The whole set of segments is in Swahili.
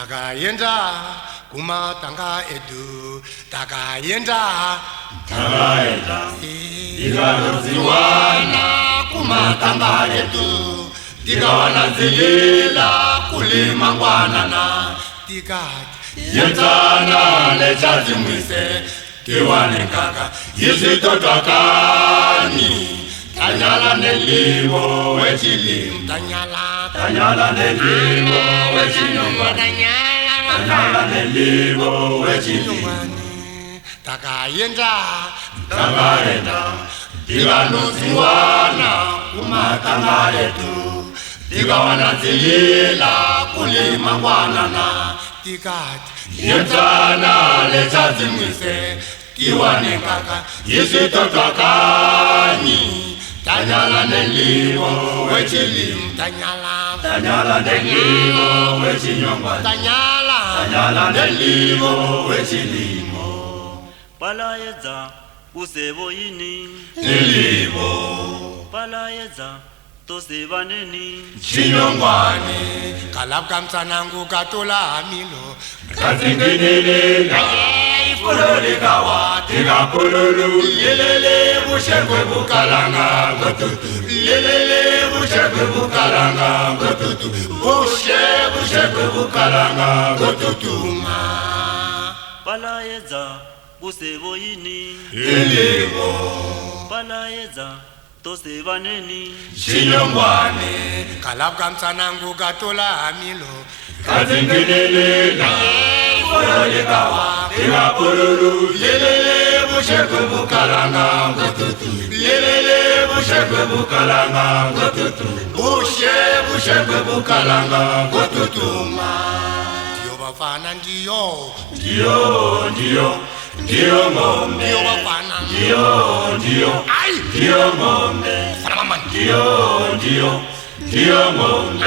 Takayenda kuma tanga edu takayenda Ikaluziwana kuma tanga edu tikawana zilila kulima ngwanana yenzana lechazi mwise tiwane kaka yizitotwakani Tanyala nelivo wechilim Tanyala nelivo wechinyongwa Tanyala nelivo wechilim Takayenda Tikaluziwana kumatanga edu tikawana zilila kulima ngwanana yenzana lechazi mwise tiwane kaka yizitotwakani Tanyala nelivo wechilim Tanyala nelivo wechinyongwa Tanyala nelivo wechilimo Palayeza usebo yini Nelivo Palayeza toseba neni Chinyongwane Kalabka msanangu katola amilo Kazinginelela Ifulolikawa Tikapululu Yelele bushekwe bukalanga Gotutu Yelele bushekwe bukalanga Gotutu Bushekwe bukalanga Gotutuma Palayeza usebo yini Nelivo Palayeza toseba neni Chinyongwane Kalabka msanangu katola amilo Kazinginelela Ifulolikawa Tikapululu Yelele bushekwe bukalanga Gotutu Yelele bushekwe bukalanga Gotutu Bushekwe bukalanga Gotutuma Ndiyo bafana ndiyo Ndiyo ngombe Ndiyo bafana Ndiyo Ndiyo ngombe Fana mama Ndiyo ngombe Ndiyo ngombe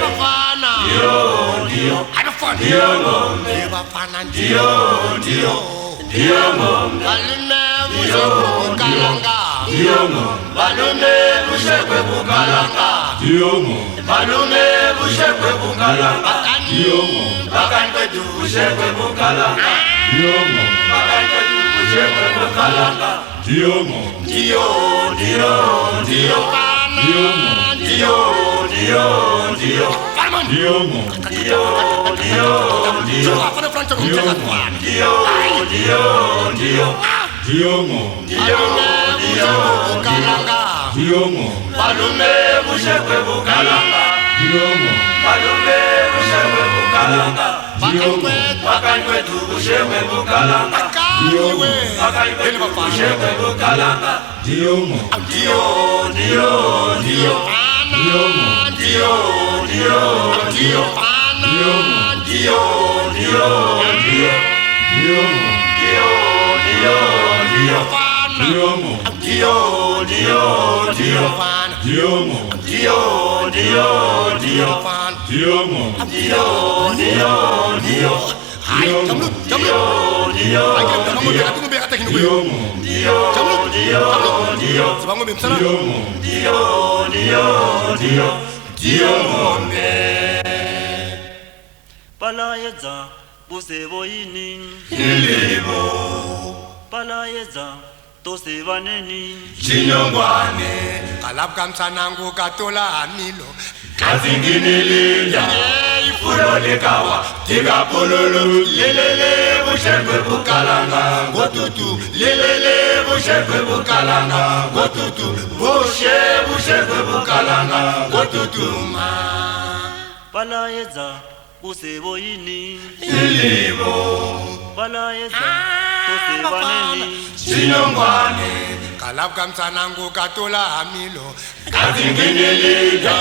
bafana Ndiyo Abafana Ndiyo ngombe Ndiyo bafana Ndiyo ngombe Balume bushekwe bukalanga Ndiyo ngombe Balume bushekwe bukalanga Ndiyo ngombe Balume bushekwe bukalanga Ndiyo ngombe Bakandwetu bushekwe bukalanga Ndiyo ngombe Bakandwetu bushekwe bukalanga Ndiyo ngombe Ndiyo Balume bushekwe bukalanga Balume bushekwe bukalanga Bakandwetu bushekwe bukalanga Bakandwetu bushekwe bukalanga Ndiyo Palayeza usebo yini Nelivo Palayeza toseba neni Chinyongwane Kalabka msanangu katola amilo Kazinginelela Ifulolikawa Tikapululu Yelele bushekwe bukalanga Gotutu Yelele bushekwe bukalanga Gotutu Bushekwe bukalanga Gotutuma Palayeza usebo yini Nelivo Palayeza toseba neni Chinyongwane Kalabka msanangu katola amilo Kazinginelela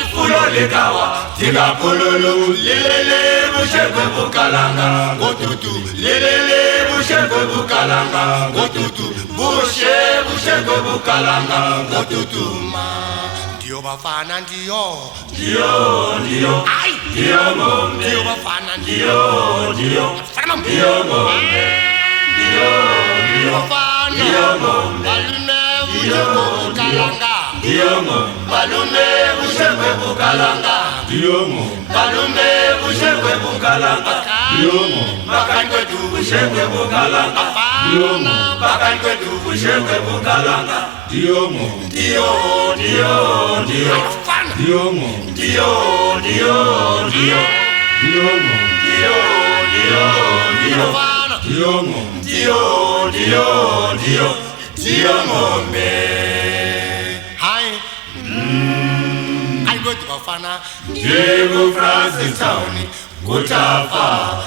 Ifulolikawa Tikapululu Yelele bushekwe bukalanga Gotutu Yelele bushekwe bukalanga Gotutu Bushekwe bukalanga Gotutuma Ndiyo bafana ndiyo ngombe Ndiyo bafana ndiyo Fana mama ngombe bafana Balume bushekwe bukalanga Diongo Balume Bushekwe Bukalanga Diongo Balume Bushekwe Bukalanga Diongo Bakandwe tu Bushekwe Bukalanga Diongo Bakandwe tu Bushekwe Bukalanga Diongo Dio Dio Dio Diongo Dio Dio Dio Diongo Dio Dio Dio Diongo Dio Dio Dio Diongo me Hi I go to Bafana Diego Francis Town Gutafa